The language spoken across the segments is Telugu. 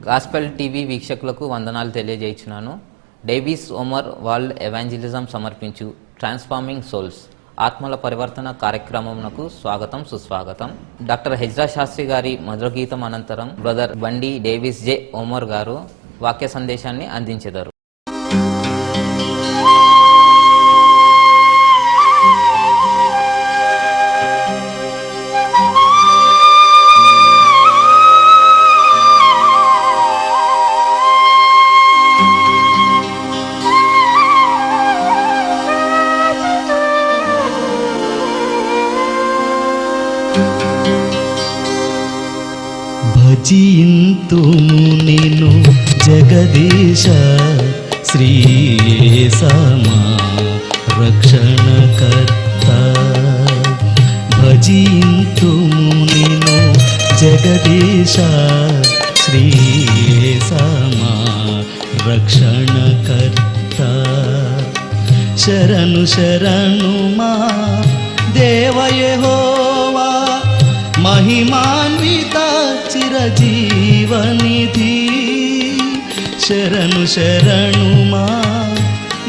గాస్పెల్ టీవీ వీక్షకులకు వందనాలు తెలియజేయుచున్నాను. డేవిస్ ఒమర్ వరల్డ్ ఎవాంజలిజం సమర్పించు ట్రాన్స్ఫార్మింగ్ సోల్స్ ఆత్మల పరివర్తన కార్యక్రమంకు స్వాగతం, సుస్వాగతం. డాక్టర్ హెజ్రా శాస్త్రి గారి మధుర గీతం అనంతరం బ్రదర్ బండి డేవిస్ జె ఒమర్ గారు వాక్య సందేశాన్ని అందించెదరు. భజింతుము నిను జగదీశ శ్రీయేసమా రక్షణకర్త. భజింతుము నిను జగదీశ శ్రీయేసమా రక్షణకర్త. శరణు శరణు మా దేవ యెహోవా మహిమాన్విత చిరజీవనిధి. శరణు శరణు మా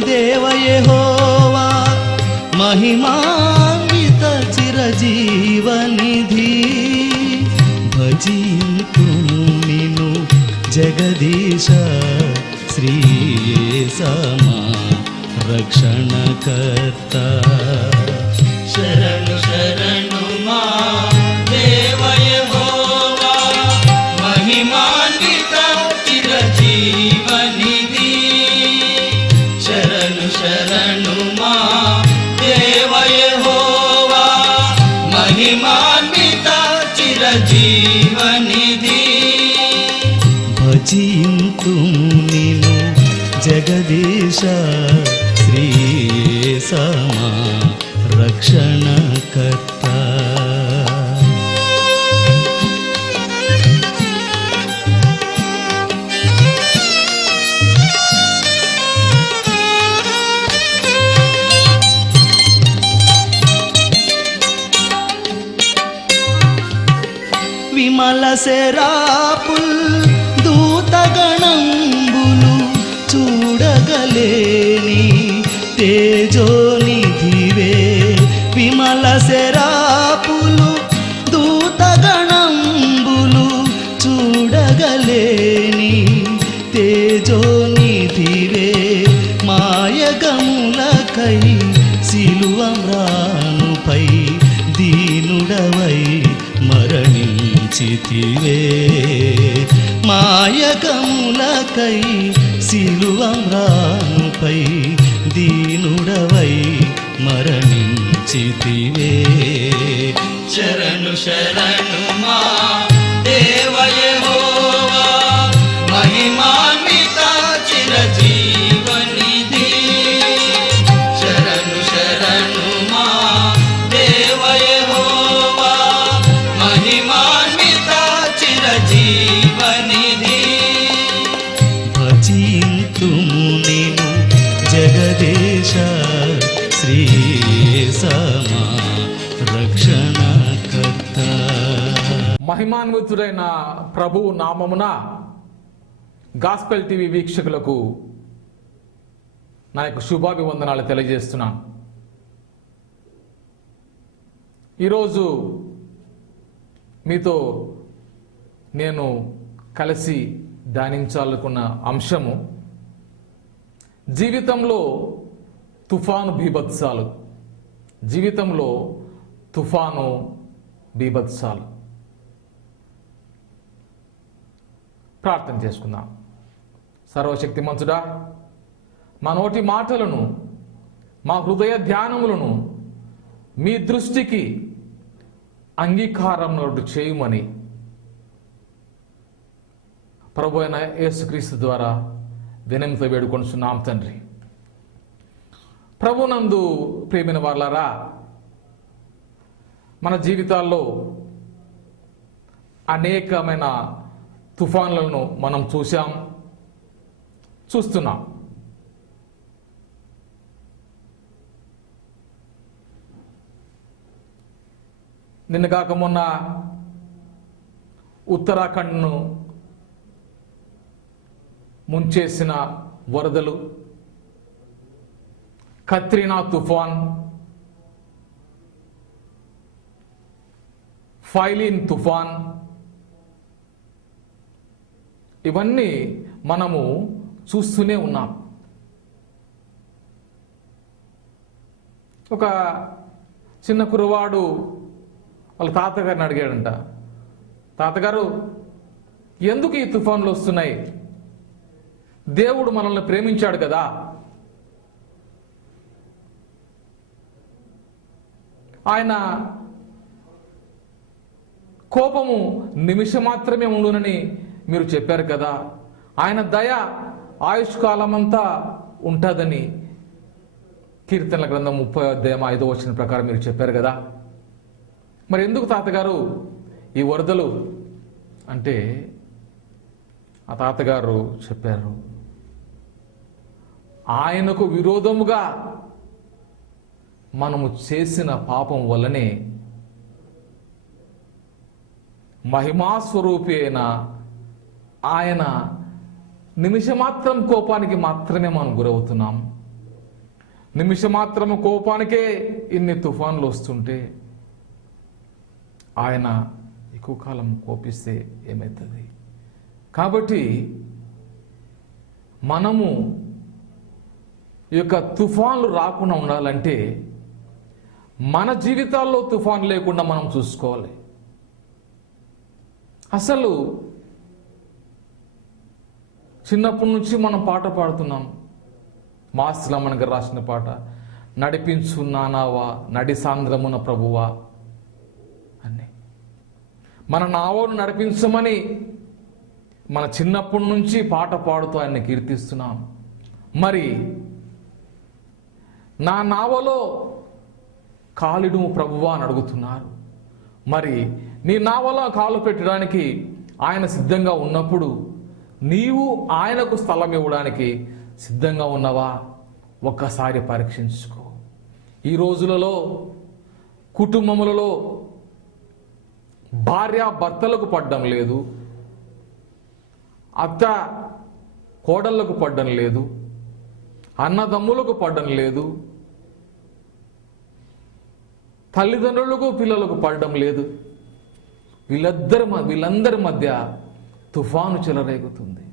దేవ యెహోవా మహిమాన్విత చిరజీవనిధి. భజింతుము నిను జగదీశ శ్రీయేసమా రక్షణకర్త. శరణు శరణు మా దేవ యెహోవా మహిమాన్విత చిరజీవనిధి. శరణు శరణు మా దేవ యెహోవా మహిమాన్విత చిరజీవనిధి. భజింతుము నిను జగదీశ శ్రీయేసమా రక్షణకర్త. విమల శరాపుల్ దూతగణంబులు చూడగలేని తేజోనిధివే. విమల శరాపులు దూతగణంబులు చూడగలేని తేజోనిధివే. మాయగములకై సిలువమ్రానుపై దీనుడవై మరణించితివే. మాయగములకై సిలువమ్రానుపై దీనుడవై మరణించితివే. శరణు శరణు మా దేవ యెహోవా మహిమాన్విత చిరజీవనిధి. శరణు శరణు మా దేవ యెహోవా మహిమాన్విత చిరజీవనిధి. భజింతుము నిను జగదీశ శ్రీయేసమా రక్షణకర్త. మహిమాన్వితుడైన ప్రభువు నామమున గాస్పెల్ టీవీ వీక్షకులకు నా యొక్క శుభాభివందనాలు తెలియజేస్తున్నాను. ఈరోజు మీతో నేను కలిసి ధ్యానించాలనుకున్న అంశము జీవితంలో తుఫాను బీభత్సాలు. జీవితంలో తుఫాను బీభత్సాలు. ప్రార్థన చేసుకుందాం. సర్వశక్తిమంతుడా, మా నోటి మాటలను, మా హృదయ ధ్యానములను మీ దృష్టికి అంగీకారం చేయమని ప్రభు అయిన యేసుక్రీస్తు ద్వారా వినయంతో వేడుకొనుచున్నాం తండ్రి. ప్రభునందు ప్రియమైన వాళ్ళారా, మన జీవితాల్లో అనేకమైన తుఫాన్లను మనం చూస్తున్నాం. నిన్న కాక మొన్న ఉత్తరాఖండ్ను ముంచేసిన వరదలు, కత్రినా తుఫాన్, ఫైలిన్ తుఫాన్, ఇవన్నీ మనము చూస్తూనే ఉన్నాం. ఒక చిన్న కురవాడు వాళ్ళ తాతగారిని అడిగాడంట, తాతగారు ఎందుకు ఈ తుఫాన్లు వస్తున్నాయి? దేవుడు మనల్ని ప్రేమించాడు కదా, ఆయన కోపము నిమిషం మాత్రమే ఉండునని మీరు చెప్పారు కదా, ఆయన దయ ఆయుష్కాలమంతా ఉంటుందని కీర్తనల గ్రంథం 30:5 ప్రకారం మీరు చెప్పారు కదా, మరి ఎందుకు తాతగారు ఈ వరదలు అంటే ఆ తాతగారు చెప్పారు, ఆయనకు విరోధముగా మనము చేసిన పాపం వల్లనే మహిమాస్వరూపి అయిన ఆయన నిమిషమాత్రం కోపానికి మాత్రమే మనం గురవుతున్నాం. నిమిషమాత్రం కోపానికే ఇన్ని తుఫాన్లు వస్తుంటే ఆయన ఎక్కువ కాలం కోపిస్తే ఏమవుతుంది? కాబట్టి మనము ఈ యొక్క తుఫాన్లు రాకుండా ఉండాలంటే మన జీవితాల్లో తుఫాన్ లేకుండా మనం చూసుకోవాలి. అసలు చిన్నప్పటి నుంచి మనం పాట పాడుతున్నాం, మాస్లమ్మన్ గారు రాసిన పాట, నడిపించు నానావా నడి సాంద్రమున ప్రభువా అని. మన నావను నడిపించమని మన చిన్నప్పటి నుంచి పాట పాడుతూ ఆయన్ని కీర్తిస్తున్నాం. మరి నా నావలో కాలిడుము ప్రభువా అని అడుగుతున్నారు. మరి నీ నావలో కాలు పెట్టడానికి ఆయన సిద్ధంగా ఉన్నప్పుడు నీవు ఆయనకు స్థలం ఇవ్వడానికి సిద్ధంగా ఉన్నావా? ఒక్కసారి పరీక్షించుకో. ఈ రోజులలో కుటుంబములలో భార్య భర్తలకు పడ్డం లేదు, అత్త కోడళ్లకు పడ్డం లేదు, అన్నదమ్ములకు పడ్డం లేదు, తల్లిదండ్రులకు పిల్లలకు పడడం లేదు. వీళ్ళందరి మధ్య తుఫాను చెలరేగుతుంది.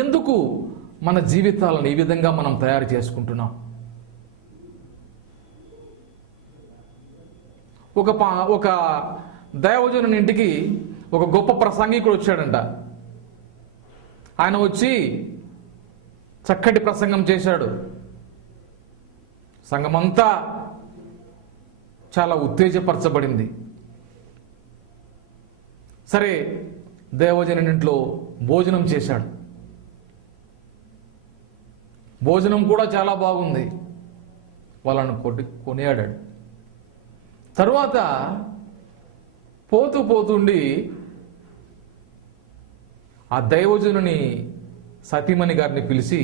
ఎందుకు మన జీవితాలను ఈ విధంగా మనం తయారు చేసుకుంటున్నాం? ఒక దైవజనుని ఇంటికి ఒక గొప్ప ప్రసంగికుడు వచ్చాడంట. ఆయన వచ్చి చక్కటి ప్రసంగం చేశాడు. సంఘమంతా చాలా ఉత్తేజపరచబడింది. సరే, దేవజనుని ఇంట్లో భోజనం చేశాడు. భోజనం కూడా చాలా బాగుంది. వాళ్ళను కొనియాడాడు. తరువాత పోతుండి ఆ దైవజనుని సతీమణి గారిని పిలిచి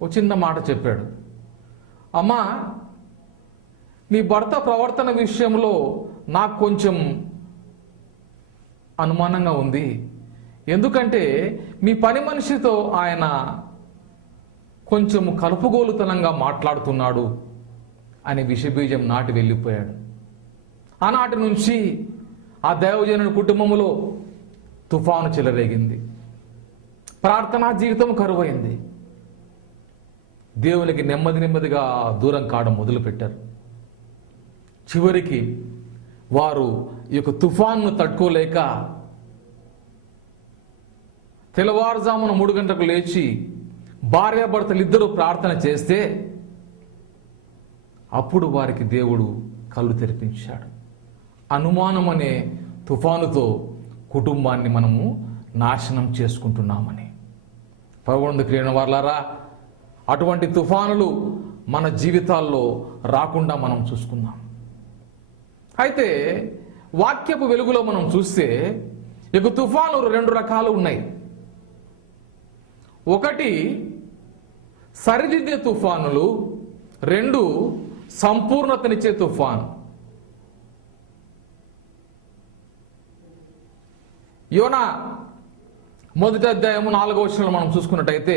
ఒక చిన్న మాట చెప్పాడు. అమ్మా, నీ భర్త ప్రవర్తన విషయంలో నాకు కొంచెం అనుమానంగా ఉంది. ఎందుకంటే మీ పని మనిషితో ఆయన కొంచెం కలుపుగోలుతనంగా మాట్లాడుతున్నాడు అనే విషబీజం నాటి వెళ్ళిపోయాడు. ఆనాటి నుంచి ఆ దైవజనుని కుటుంబంలో తుఫాను చెలరేగింది. ప్రార్థనా జీవితం కరువైంది. దేవునికి నెమ్మదిగా దూరం కావడం మొదలుపెట్టారు. చివరికి వారు ఈ యొక్క తుఫాన్ను తట్టుకోలేక తెల్లవారుజామున 3 గంటలకు లేచి భార్యాభర్తలు ఇద్దరు ప్రార్థన చేస్తే అప్పుడు వారికి దేవుడు కళ్ళు తెరిపించాడు. అనుమానం అనే తుఫానుతో కుటుంబాన్ని మనము నాశనం చేసుకుంటున్నామని. పరవొందు క్రియన వారలారా, అటువంటి తుఫానులు మన జీవితాల్లో రాకుండా మనం చూసుకుందాం. అయితే వాక్యపు వెలుగులో మనం చూస్తే ఇక తుఫానులు 2 రకాలు ఉన్నాయి. ఒకటి సరిదిద్దే తుఫానులు, 2 సంపూర్ణతనిచ్చే తుఫాను. యోనా మొదటి అధ్యాయము 4వ వచనంలో మనం చూసుకున్నట్టయితే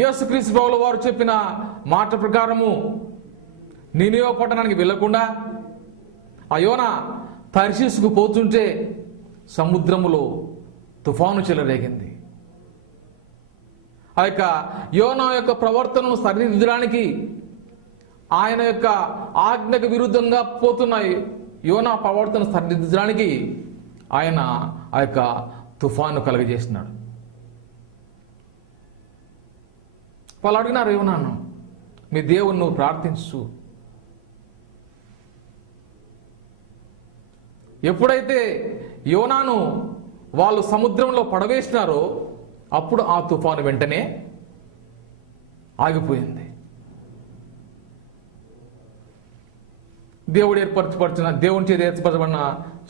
యేసుక్రీస్తు ప్రభువుల వారు చెప్పిన మాట ప్రకారము నీనివే పట్టణానికి వెళ్ళకుండా ఆ యోనా తర్షీసుకు పోతుంటే సముద్రములో తుఫాను చెలరేగింది. ఆ యొక్క యోనా యొక్క ప్రవర్తనను సరిదిద్దడానికి, ఆయన యొక్క ఆజ్ఞకు విరుద్ధంగా పోతున్న యోనా ప్రవర్తన సరిదిద్దడానికి ఆయన ఆ యొక్క తుఫాను కలుగజేసినాడు. వాళ్ళు అడిగినారు యోనాను, మీ దేవుని నువ్వు ప్రార్థించు. ఎప్పుడైతే యోనాను వాళ్ళు సముద్రంలో పడవేసినారో అప్పుడు ఆ తుఫాను వెంటనే ఆగిపోయింది. దేవుని చేత ఏర్పరచబడిన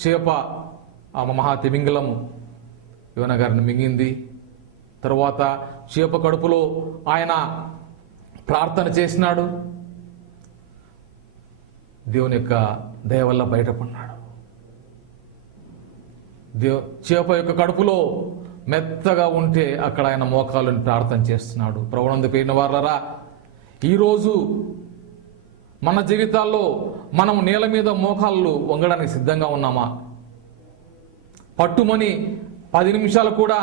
చేప ఆ మహా తిమింగలము యోనా గారిని మింగింది. తరువాత చేప కడుపులో ఆయన ప్రార్థన చేసినాడు. దేవుని యొక్క దయ వల్ల బయటపడినాడు. చేప యొక్క కడుపులో మెత్తగా ఉంటే అక్కడ ఆయన మోకాళ్ళని ప్రార్థన చేస్తున్నాడు. ప్రభునందు పేరిన వారలారా, ఈరోజు మన జీవితాల్లో మనం నేల మీద మోకాళ్ళు వంగడానికి సిద్ధంగా ఉన్నామా? పట్టుమని 10 నిమిషాలు కూడా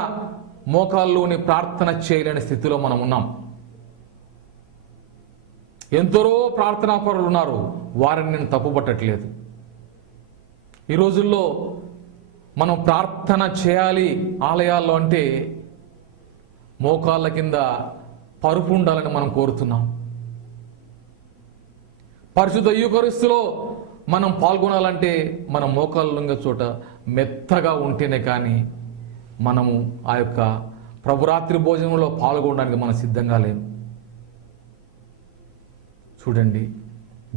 మోకాల్లోని ప్రార్థన చేయలేని స్థితిలో మనం ఉన్నాం. ఎందరో ప్రార్థనా పరులు ఉన్నారు, వారిని నేను తప్పుపట్టట్లేదు. ఈ రోజుల్లో మనం ప్రార్థన చేయాలి ఆలయాల్లో అంటే మోకాళ్ళ కింద పరుపు ఉండాలని మనం కోరుతున్నాం. పరిశుద్ధ యూకరిస్తులో మనం పాల్గొనాలంటే మన మోకాళ్ళ చోట మెత్తగా ఉంటేనే కానీ మనము ఆ యొక్క ప్రభురాత్రి భోజనంలో పాల్గొనడానికి మనం సిద్ధంగా లేము. చూడండి,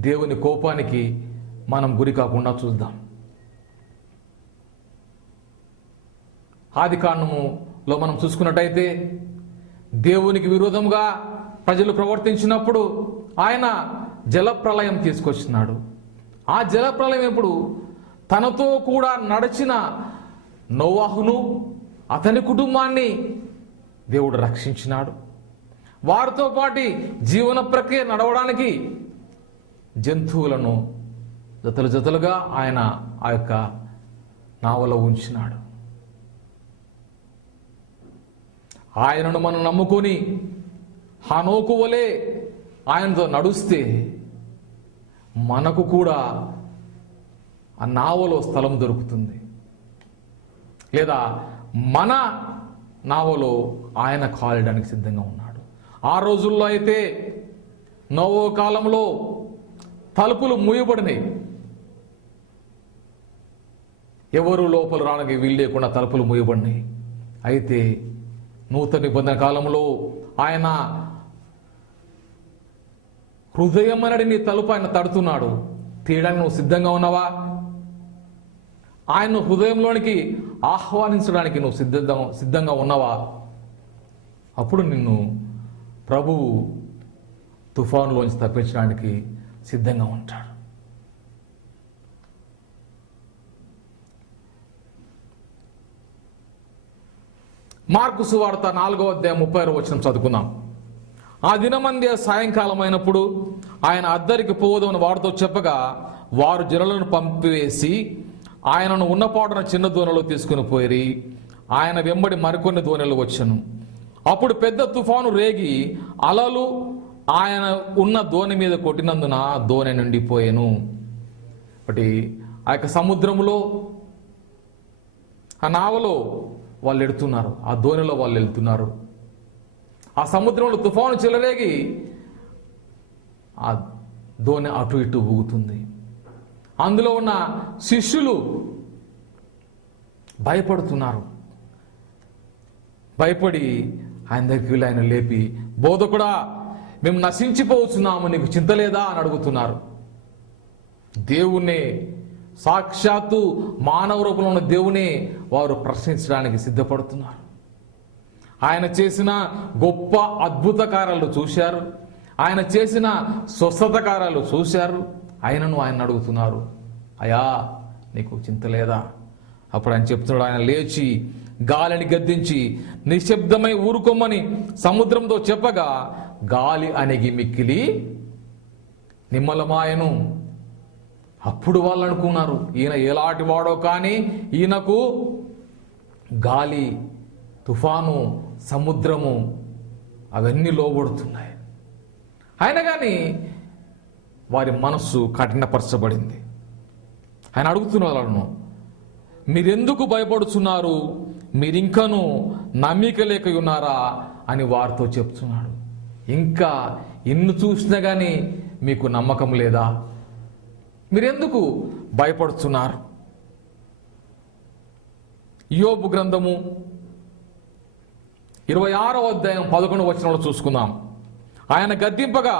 దేవుని కోపానికి మనం గురి కాకుండా చూద్దాం. ఆదికాండములో మనం చూసుకున్నట్టయితే దేవునికి విరోధంగా ప్రజలు ప్రవర్తించినప్పుడు ఆయన జలప్రళయం తీసుకొచ్చినాడు. ఆ జలప్రళయం ఎప్పుడు తనతో కూడా నడిచిన నోవాహును అతని కుటుంబాన్ని దేవుడు రక్షించినాడు. వారితో పాటు జీవన ప్రక్రియ నడవడానికి జంతువులను జతలుగా ఆయన ఆ యొక్క నావలో ఉంచినాడు. ఆయనను మనం నమ్ముకొని హనోకు వలె ఆయనతో నడుస్తే మనకు కూడా ఆ నావలో స్థలం దొరుకుతుంది. లేదా మన నావలో ఆయన కాలడానికి సిద్ధంగా ఉన్నాడు. ఆ రోజుల్లో అయితే నోవో కాలంలో తలుపులు మూయబడినాయి. ఎవరు లోపల రావడానికి వీలు లేకుండా తలుపులు మూయబడినాయి. అయితే నూతన నిబంధన కాలంలో ఆయన హృదయం అనేది నీ తలుపు ఆయన తడుతున్నాడు. తీయడానికి నువ్వు సిద్ధంగా ఉన్నావా? ఆయన హృదయంలోనికి ఆహ్వానించడానికి నువ్వు సిద్ధంగా ఉన్నావా? అప్పుడు నిన్ను ప్రభువు తుఫానులోంచి తప్పించడానికి సిద్ధంగా ఉంటాడు. మార్కు సువార్త 4వ అధ్యాయం 30వ వచనం చదువుకుందాం. ఆ దినమందే సాయంకాలం అయినప్పుడు ఆయన అద్దరికి పోవదమని వారితో చెప్పగా వారు జనులను పంపివేసి ఆయనను ఉన్నపాటున చిన్న దోణిలో తీసుకుని పోయి ఆయన వెంబడి మరికొన్ని దోణిలు వచ్చెను. అప్పుడు పెద్ద తుఫాను రేగి అలలు ఆయన ఉన్న దోణి మీద కొట్టినందున దోణి నిండిపోయెను. ఒకటి ఆ యొక్క సముద్రంలో ఆ నావలో వాళ్ళు ఎడుతున్నారు, ఆ దోణిలో వాళ్ళు వెళ్తున్నారు. ఆ సముద్రంలో తుఫాను చెలరేగి ఆ దోణి అటు ఇటు ఊగుతుంది. అందులో ఉన్న శిష్యులు భయపడుతున్నారు. భయపడి ఆయన దగ్గరికి వెళ్ళి ఆయన లేపి, బోధకుడా, మేము నశించిపోతున్నాము, నీకు చింత లేదా అని అడుగుతున్నారు. దేవుణ్ణే, సాక్షాత్తు మానవ రూపంలో ఉన్న దేవునే వారు ప్రశ్నించడానికి సిద్ధపడుతున్నారు. ఆయన చేసిన గొప్ప అద్భుత కార్యాలు చూశారు, ఆయన చేసిన స్వస్థత కార్యాలు చూశారు. ఆయన అడుగుతున్నారు, అయ్యా నీకు చింత లేదా? అప్పుడు ఆయన చెప్తున్నాడు, ఆయన లేచి గాలిని గద్దించి నిశ్శబ్దమై ఊరుకోమని సముద్రంతో చెప్పగా గాలి అణిగి మిక్కిలి నిమ్మలమాయను. అప్పుడు వాళ్ళు అనుకున్నారు, ఈయన ఎలాంటి వాడో కానీ ఈయనకు గాలి, తుఫాను, సముద్రము అవన్నీ లోబడుతున్నాయి. అయినా కానీ వారి మనస్సు కఠినపరచబడింది. ఆయన అడుగుతున్న వాళ్ళను, మీరెందుకు భయపడుతున్నారు? మీరింకను నమ్మిక లేక ఉన్నారా అని వారితో చెప్తున్నాడు. ఇంకా ఇన్ని చూసినా కానీ మీకు నమ్మకం లేదా? మీరెందుకు భయపడుతున్నారు? యోబు గ్రంథము 26వ అధ్యాయం 11వ వచనంలో చూసుకుందాం. ఆయన గద్దింపగా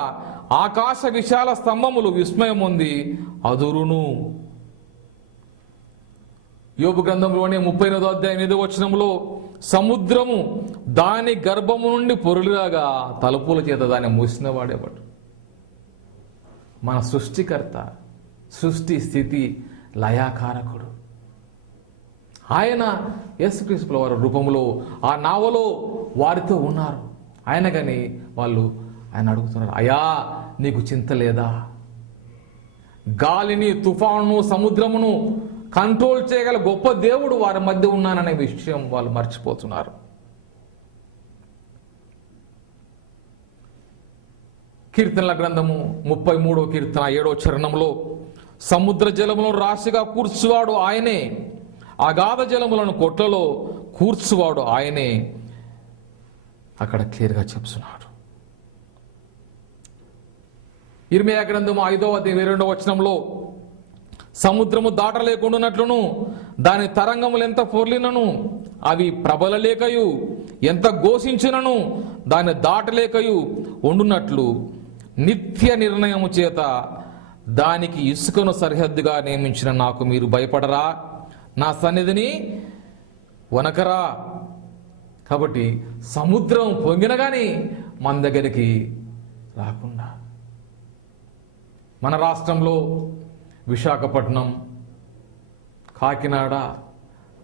ఆకాశ విశాల స్తంభములు విస్మయం ఉంది అదురును. యోబు గ్రంథంలోనే 38వ అధ్యాయం 8వ వచనంలో సముద్రము దాని గర్భము నుండి పొరులురాగా తలుపుల చేత దాన్ని మూసిన వాడేవాడు. మన సృష్టికర్త, సృష్టి స్థితి లయాకారకుడు ఆయన. యేసుక్రీస్తు వారి రూపంలో ఆ నావలో వారితో ఉన్నారు. ఆయన కానీ వాళ్ళు ఆయన అడుగుతున్నారు, అయ్యా నీకు చింత లేదా? గాలిని, తుఫాను, సముద్రమును కంట్రోల్ చేయగల గొప్ప దేవుడు వారి మధ్య ఉన్నాననే విషయం వాళ్ళు మర్చిపోతున్నారు. కీర్తనల గ్రంథము 33వ కీర్తన 7వ చరణంలో సముద్ర జలములను రాశిగా కూర్చువాడు ఆయనే, అగాధ జలములను కొట్లలో కూర్చువాడు ఆయనే అక్కడ క్లియర్గా చెప్తున్నాడు. ఇర్మియా గ్రంథము 5వ అధ్యాయం 22వ వచనంలో సముద్రము దాటలేకుండానట్లును దాని తరంగములు ఎంత పొర్లినను అవి ప్రబలలేకయు ఎంత ఘోషించినను దాన్ని దాటలేకయు ఉండునట్లు నిత్య నిర్ణయము చేత దానికి ఇసుకను సరిహద్దుగా నియమించిన నాకు మీరు భయపడరా? నా సన్నిధిని వనకరా? కాబట్టి సముద్రం పొంగిన కానీ మన దగ్గరికి రాకుండా. మన రాష్ట్రంలో విశాఖపట్నం, కాకినాడ,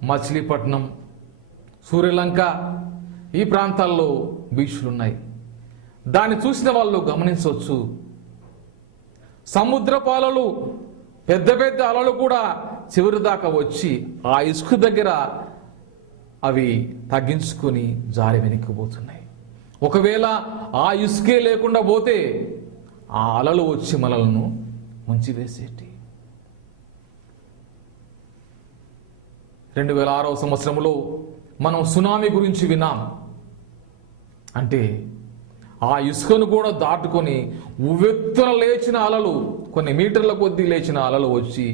మచిలీపట్నం, సూర్యలంక ఈ ప్రాంతాల్లో బీచ్లు ఉన్నాయి. దాన్ని చూసిన వాళ్ళు గమనించవచ్చు. సముద్రపు అలలు, పెద్ద పెద్ద అలలు కూడా చివరి దాకా వచ్చి ఆ ఇసుక దగ్గర అవి తగ్గించుకొని జారి వెనక్కిపోతున్నాయి. ఒకవేళ ఆ ఇసుకే లేకుండా పోతే ఆ అలలు వచ్చి మనలను ముంచివేసేటి. 2006వ సంవత్సరంలో మనం సునామీ గురించి విన్నాం. అంటే ఆ ఇసుకను కూడా దాటుకొని ఉవ్వెత్తున లేచిన అలలు, కొన్ని మీటర్ల కొద్దీ లేచిన అలలు వచ్చి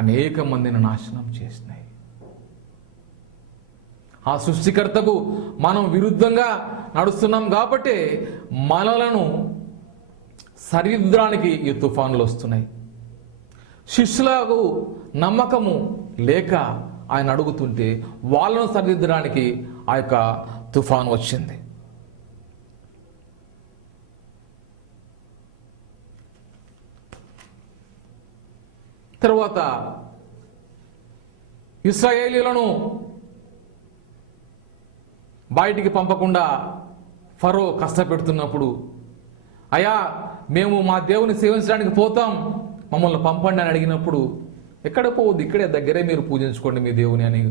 అనేక మందిని నాశనం చేసినాయి. ఆ సృష్టికర్తకు మనం విరుద్ధంగా నడుస్తున్నాం కాబట్టి మనలను సరిదిద్దడానికి ఈ తుఫానులు వస్తున్నాయి. శిష్యులకు నమ్మకము లేక ఆయన అడుగుతుంటే వాళ్ళను సరిదిద్దడానికి ఆ యొక్క తుఫాను వచ్చింది. తరువాత ఇశ్రాయేలీయులను బయటికి పంపకుండా ఫరో కష్టపెడుతున్నప్పుడు, అయ్యా మేము మా దేవుని సేవించడానికి పోతాం, మమ్మల్ని పంపండి అని అడిగినప్పుడు, ఎక్కడ పోవద్దు, ఇక్కడే దగ్గరే మీరు పూజించుకోండి మీ దేవుని అని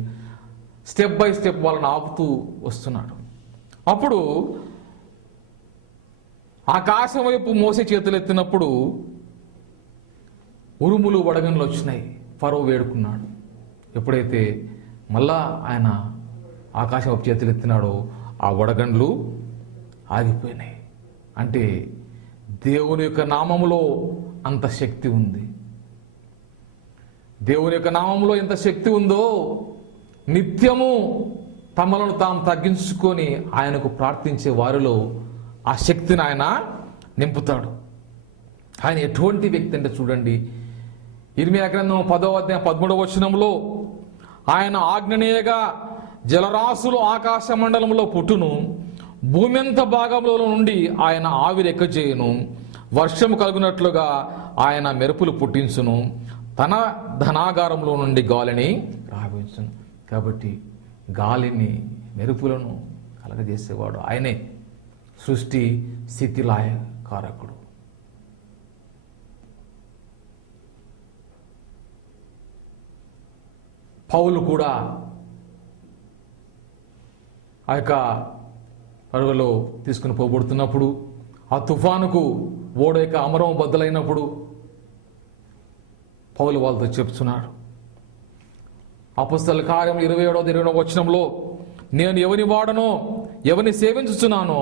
స్టెప్ బై స్టెప్ వాళ్ళని ఆపుతూ వస్తున్నాడు. అప్పుడు ఆకాశం వైపు మోసే చేతులు ఎత్తినప్పుడు ఉరుములు వడగండ్లు వచ్చినాయి. ఫరో వేడుకున్నాడు. ఎప్పుడైతే మళ్ళా ఆయన ఆకాశం వైపు చేతులు ఎత్తినాడో ఆ వడగండ్లు ఆగిపోయినాయి. అంటే దేవుని యొక్క నామములో అంత శక్తి ఉంది. దేవుని యొక్క నామములో ఎంత శక్తి ఉందో నిత్యము తమలను తాము తగ్గించుకొని ఆయనకు ప్రార్థించే వారిలో ఆ శక్తిని ఆయన నింపుతాడు. ఆయన ఎటువంటి వ్యక్తి అంటే చూడండి, ఇర్మియా గ్రంథం 10వ అధ్యాయం 13వ వచనంలో ఆయన ఆజ్ఞనీయగా జలరాశులు ఆకాశ మండలంలో పుట్టును, భూమి అంత భాగంలో నుండి ఆయన ఆవిరెక్క చేయను, వర్షము కలుగునట్లుగా ఆయన మెరుపులు పుట్టించును, తన ధనాగారంలో నుండి గాలిని రావించును. కాబట్టి గాలిని, మెరుపులను కలగజేసేవాడు ఆయనే. సృష్టి స్థితిలయ కారకుడు. పౌలు కూడా ఆ యొక్క పడవలో తీసుకుని పోబడుతున్నప్పుడు, ఆ తుఫానుకు ఓడ యొక్క అమరం బద్దలైనప్పుడు పౌలు వాళ్ళతో చెప్తున్నాడు. అపొస్తలుల కార్యం 27వ వచనంలో, నేను ఎవని వాడనో, ఎవరిని సేవించుచున్నానో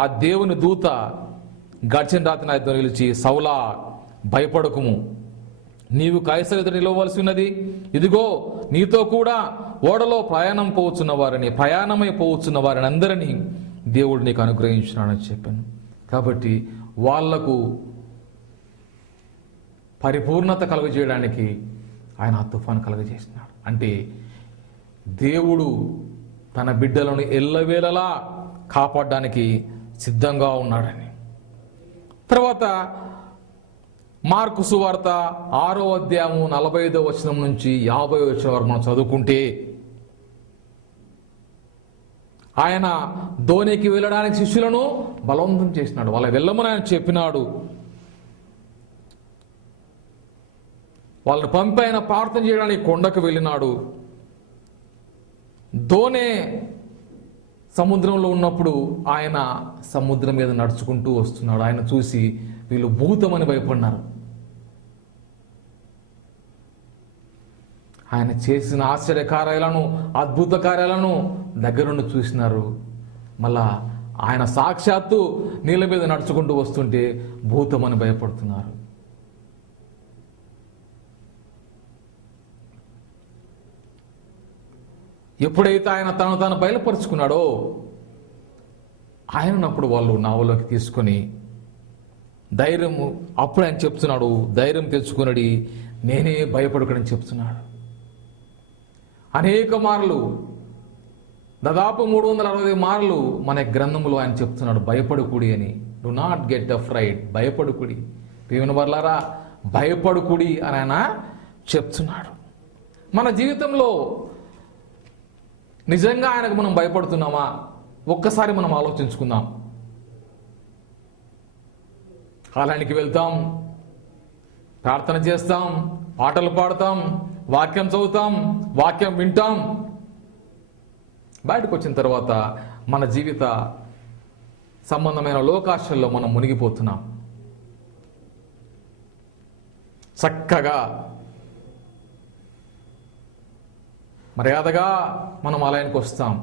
ఆ దేవుని దూత గడిచిన రాత్రి నా ఎదుట నిలిచి, సౌలా భయపడకుము, నీవు కైసరు ఎదుట నిలవలసి ఉన్నది. ఇదిగో నీతో కూడా ఓడలో ప్రయాణమై పోవచ్చున్న వారిని అందరినీ దేవుడు నీకు అనుగ్రహించున్నాడని చెప్పాను. కాబట్టి వాళ్లకు పరిపూర్ణత కలుగజేయడానికి ఆయన ఆ తుఫాను కలుగజేసినాడు. అంటే దేవుడు తన బిడ్డలను ఎల్లవేళలా కాపాడడానికి సిద్ధంగా ఉన్నాడని. తర్వాత మార్కు సువార్త 6వ అధ్యాయము 45వ వచనం నుంచి 50వ వచనం వరకు మనం చదువుకుంటే, ఆయన ధోనికి వెళ్ళడానికి శిష్యులను బలవంతం చేసినాడు. వాళ్ళ వెళ్ళమని ఆయన చెప్పినాడు. వాళ్ళని పంపి ఆయన ప్రార్థన చేయడానికి కొండకు వెళ్ళినాడు. ధోనే సముద్రంలో ఉన్నప్పుడు ఆయన సముద్రం మీద నడుచుకుంటూ వస్తున్నాడు. ఆయన చూసి వీళ్ళు భూతమని భయపడినారు. ఆయన చేసిన ఆశ్చర్య కార్యాలను, అద్భుత కార్యాలను దగ్గరుండి చూసినారు. మళ్ళా ఆయన సాక్షాత్తు నీళ్ళ మీద నడుచుకుంటూ వస్తుంటే భూతమని భయపడుతున్నారు. ఎప్పుడైతే ఆయన తను తాను బయలుపరుచుకున్నాడో, ఆయనప్పుడు వాళ్ళు నావలోకి తీసుకొని ధైర్యము, అప్పుడు ఆయన చెప్తున్నాడు, ధైర్యం తెచ్చుకునడి, నేనే భయపడకడని చెప్తున్నాడు. అనేక మార్లు, దాదాపు 360 మార్లు మన గ్రంథములో ఆయన చెప్తున్నాడు, భయపడుకుడి అని. డు నాట్ గెట్ అఫ్రైడ్, భయపడుకుడి. దేవుని వర్లారా, భయపడుకుడి అని ఆయన చెప్తున్నాడు. మన జీవితంలో నిజంగా ఆయనకు మనం భయపడుతున్నామా? ఒక్కసారి మనం ఆలోచించుకుందాం. ఆలయానికి వెళ్తాం, ప్రార్థన చేస్తాం, పాటలు పాడతాం, వాక్యం చదువుతాం, వాక్యం వింటాం. బయటకు వచ్చిన తర్వాత మన జీవిత సంబంధమైన లోకాశల్లో మనం మునిగిపోతున్నాం. చక్కగా మర్యాదగా మనం ఆలయానికి వస్తాం.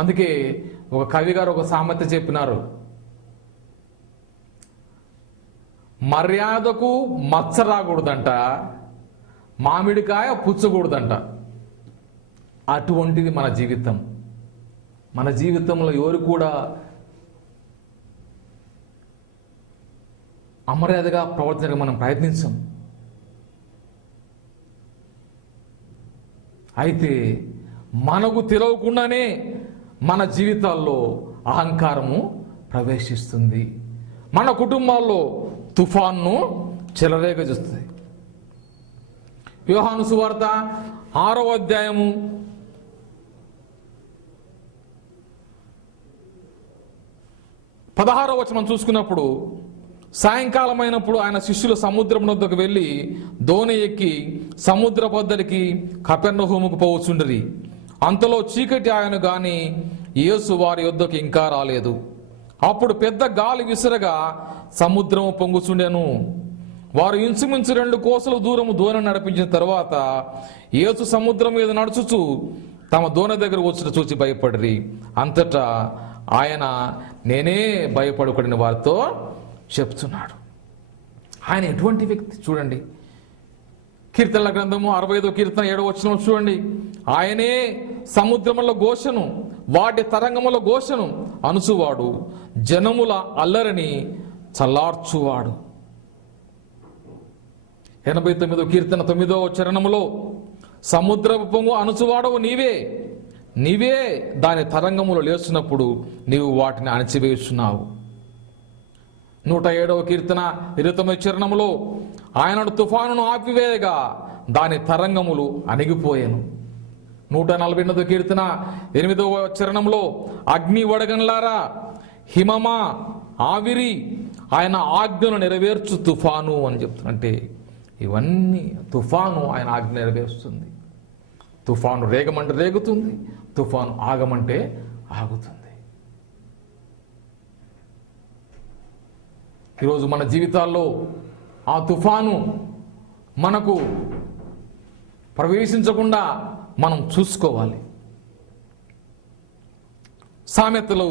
అందుకే ఒక కవి గారు ఒక సామెత చెప్పినారు, మర్యాదకు మచ్చ రాకూడదంట, మామిడికాయ పుచ్చకూడదంట. అటువంటిది మన జీవితం. మన జీవితంలో ఎవరు కూడా అమర్యాదగా ప్రవర్తించడానికి మనం ప్రయత్నించాం. అయితే మనకు తెలియకుండానే మన జీవితాల్లో అహంకారము ప్రవేశిస్తుంది. మన కుటుంబాల్లో తుఫాన్ను చెలరేగజేస్తుంది. యోహాను సువార్త 6వ అధ్యాయము 16వ వచనం చూసుకున్నప్పుడు, సాయంకాలమైనప్పుడు ఆయన శిష్యులు సముద్రం వద్దకు వెళ్ళి దోణి ఎక్కి సముద్ర బద్దలికి కపెర్నహూముకు పోవచ్చుండిరి. అంతలో చీకటి ఆయన గాని యేసు వారి యొద్దకు ఇంకా రాలేదు. అప్పుడు పెద్ద గాలి విసరగా సముద్రము పొంగుచుండెను. వారు ఇంచుమించు 2 కోసల దూరము దోణి నడిపించిన తర్వాత యేసు సముద్రం మీద నడుచుచు తమ దోణి దగ్గర వచ్చిన చూచి భయపడిరి. అంతటా ఆయన నేనే భయపడకూడని వారితో చెప్తున్నాడు. ఆయన ఎటువంటి వ్యక్తి చూడండి. కీర్తనల గ్రంథము 65వ కీర్తన 7వ వచనం చూడండి. ఆయనే సముద్రముల ఘోషను, వాటి తరంగముల ఘోషను అణుచువాడు, జనముల అల్లరిని చల్లార్చువాడు. 89వ కీర్తన 9వ చరణములో, సముద్రపు పొంగు అణుచువాడవు నీవే, నీవే దాని తరంగములు లేస్తున్నప్పుడు నీవు వాటిని అణచివేస్తున్నావు. 107వ కీర్తన 29వ చరణములో ఆయన తుఫానును ఆపివేయగా దాని తరంగములు అణిగిపోయాను. 148వ కీర్తన 8వ చరణంలో అగ్ని వడగండ్లారా, హిమమా, ఆవిరి, ఆయన ఆజ్ఞను నెరవేర్చు తుఫాను అని చెప్తున్నంటే ఇవన్నీ తుఫాను ఆయన ఆజ్ఞ నెరవేరుస్తుంది. తుఫాను రేగమంటే రేగుతుంది, తుఫాను ఆగమంటే ఆగుతుంది. ఈరోజు మన జీవితాల్లో ఆ తుఫాను మనకు ప్రవేశించకుండా మనం చూసుకోవాలి. సామెతలు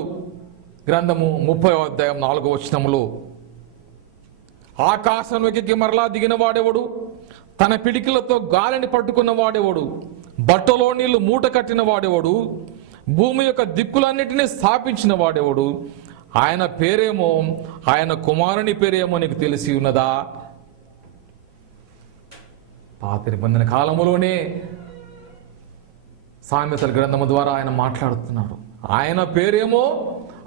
గ్రంథము 30వ అధ్యాయం 4వ వచనములో ఆకాశంలోకి మరలా దిగిన వాడెవడు, తన పిడికిలతో గాలిని పట్టుకున్న వాడెవడు, బట్టలో నీళ్లు మూట కట్టిన వాడెవడు, భూమి యొక్క దిక్కులన్నిటినీ స్థాపించిన వాడెవడు, ఆయన పేరేమో, ఆయన కుమారుని పేరేమో నీకు తెలిసి ఉన్నదా? పాత నిబంధన కాలములోనే సామెతల గ్రంథము ద్వారా ఆయన మాట్లాడుతున్నారు. ఆయన పేరేమో,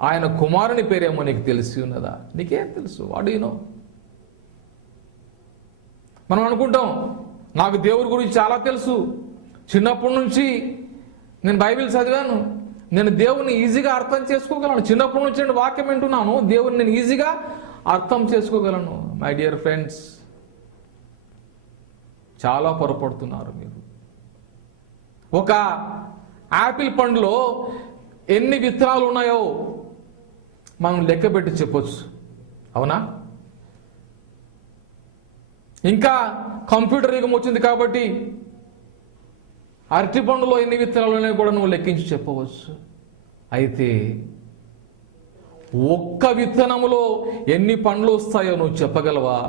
ఆయన కుమారుని పేరేమో నీకు తెలిసి ఉన్నదా? నీకేం తెలుసు? వాడు మనం అనుకుంటాం నాకు దేవుడి గురించి చాలా తెలుసు, చిన్నప్పటి నుంచి నేను బైబిల్ చదివాను, నేను దేవుని ఈజీగా అర్థం చేసుకోగలను, చిన్నప్పటి నుంచి నేను వాక్యం వింటున్నాను, దేవుని నేను ఈజీగా అర్థం చేసుకోగలను. మై డియర్ ఫ్రెండ్స్, చాలా పొరపడుతున్నారు మీరు. ఒక యాపిల్ పండులో ఎన్ని విత్తనాలు ఉన్నాయో మనం లెక్క పెట్టి చెప్పొచ్చు, అవునా? ఇంకా కంప్యూటర్ యుగం వచ్చింది కాబట్టి అరటి పండులో ఎన్ని విత్తనాలు ఉన్నాయో కూడా నువ్వు లెక్కించి చెప్పవచ్చు. అయితే ఒక్క విత్తనములో ఎన్ని పండ్లు వస్తాయో నువ్వు చెప్పగలవా?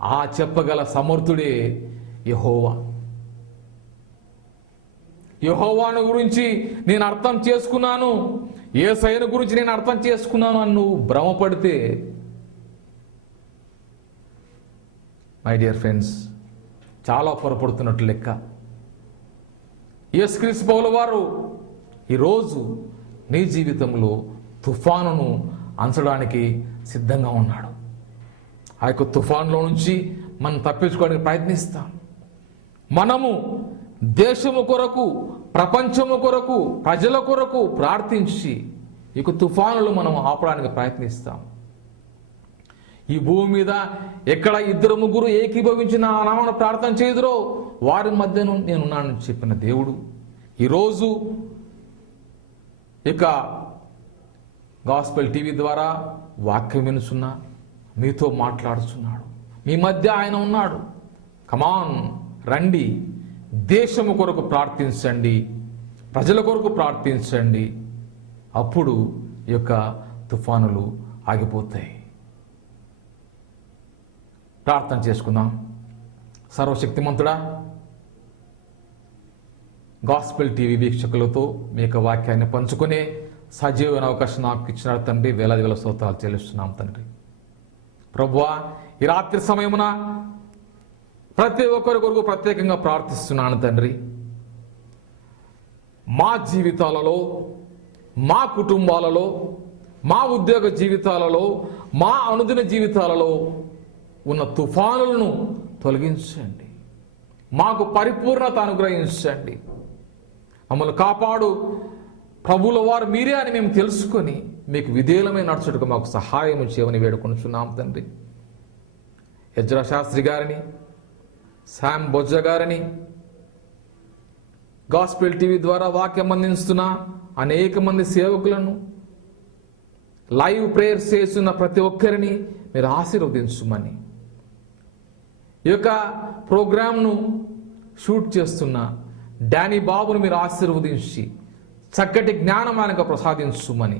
ఆ చెప్పగల సమర్థుడే యెహోవా. యెహోవాను గురించి నేను అర్థం చేసుకున్నాను, యేసయ్యను గురించి నేను అర్థం చేసుకున్నాను అని నువ్వు భ్రమపడితే, మై డియర్ ఫ్రెండ్స్, చాలా పొరపడుతున్నట్లు లెక్క. యేసుక్రీస్తు పౌలు వారు ఈరోజు నీ జీవితంలో తుఫానును అంచడానికి సిద్ధంగా ఉన్నాడు. ఆ యొక్క తుఫాన్లో నుంచి మనం తప్పించుకోవడానికి ప్రయత్నిస్తాం. మనము దేశము కొరకు, ప్రపంచము కొరకు, ప్రజల కొరకు ప్రార్థించి ఈ తుఫానులు మనం ఆపడానికి ప్రయత్నిస్తాం. ఈ భూమి మీద ఎక్కడ 2-3 ఏకీభవించిన ఆ నామమున ప్రార్థన చేయుదురో వారి మధ్యను నేనున్నానని చెప్పిన దేవుడు ఈరోజు ఇక గాస్పెల్ టీవీ ద్వారా వాక్యం వినుచున్నా మీతో మాట్లాడుచున్నాడు. మీ మధ్య ఆయన ఉన్నాడు. కమాన్, రండి, దేశము కొరకు ప్రార్థించండి, ప్రజల కొరకు ప్రార్థించండి. అప్పుడు ఈ యొక్క తుఫానులు ఆగిపోతాయి. ప్రార్థన చేసుకుందాం. సర్వశక్తిమంతుడా, గాస్పెల్ టీవీ వీక్షకులతో మీ యొక్క వాక్యాన్ని పంచుకునే సజీవమైన అవకాశం నాకు ఇచ్చిన తండ్రి, వేలాది వేల స్తోత్రాలు చెల్లిస్తున్నాం తండ్రి. ప్రభువా, ఈ రాత్రి సమయమున ప్రతి ఒక్కరి కొరకు ప్రత్యేకంగా ప్రార్థిస్తున్నాను తండ్రి. మా జీవితాలలో, మా కుటుంబాలలో, మా ఉద్యోగ జీవితాలలో, మా అనుదిన జీవితాలలో ఉన్న తుఫానులను తొలగించండి. మాకు పరిపూర్ణత అనుగ్రహించండి. మమ్మల్ని కాపాడు ప్రభువుల వారు మీరే అని మేము తెలుసుకొని మీకు విధేయులమై నడుచుటకు మాకు సహాయం చేయమని వేడుకొనుచున్నాం తండ్రి. ఎజ్రా శాస్త్రి గారిని, శామ్ బొజ్జ గారిని, గాస్పెల్ టీవీ ద్వారా వాక్యం అందిస్తున్న అనేక మంది సేవకులను, లైవ్ ప్రేయర్స్ చేస్తున్న ప్రతి ఒక్కరిని మీరు ఆశీర్వదించుమని, ఈ యొక్క ప్రోగ్రాంను షూట్ చేస్తున్న డానీ బాబును మీరు ఆశీర్వదించి చక్కటి జ్ఞానం ఆయనకు ప్రసాదించుమని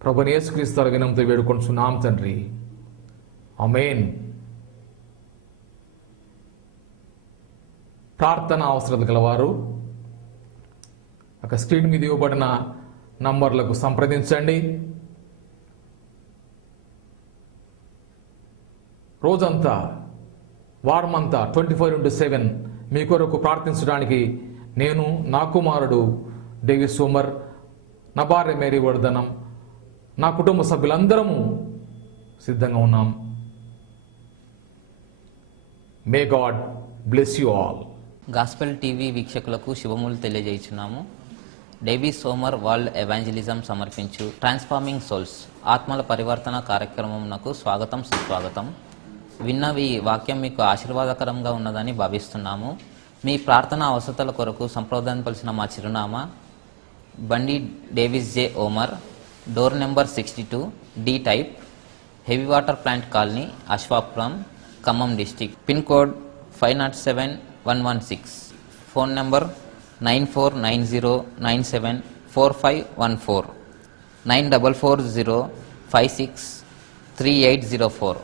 ప్రభుని యేసుక్రీస్తు వినంతో వేడుకొంటున్నాం తండ్రి. ఆమేన్. ప్రార్థన అవసరత గలవారు ఒక స్క్రీన్ మీద ఇవ్వబడిన నంబర్లకు సంప్రదించండి. రోజంతా, వారమంతా 24/7 మీ కొరకు ప్రార్థించడానికి నేను, నా కుమారుడు డేవిస్ సోమర్, నా భార్య మేరీ వర్ధనం, నా కుటుంబ సభ్యులందరము సిద్ధంగా ఉన్నాం. May God bless you all. Gospel TV వీక్షకులకు శుభములు తెలియజేయుచున్నాము. డేవిస్ సోమర్ వరల్డ్ ఎవాంజలిజం సమర్పించు ట్రాన్స్ఫార్మింగ్ సోల్స్ ఆత్మల పరివర్తన కార్యక్రమంకు స్వాగతం, సుస్వాగతం. విన్నవి వాక్యం మీకు ఆశీర్వాదకరంగా ఉన్నదని భావిస్తున్నాము. మీ ప్రార్థన అవసరాల కొరకు సంప్రదించవలసిన మా చిరునామా Bandi Davis J Omar, door number 62, D type, heavy water plant colony, Ashwapuram, Khammam district. Pin code 507116. Phone number 9490974514, 9440563804.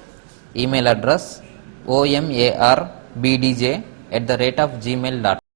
Email address omarbdj@gmail.com.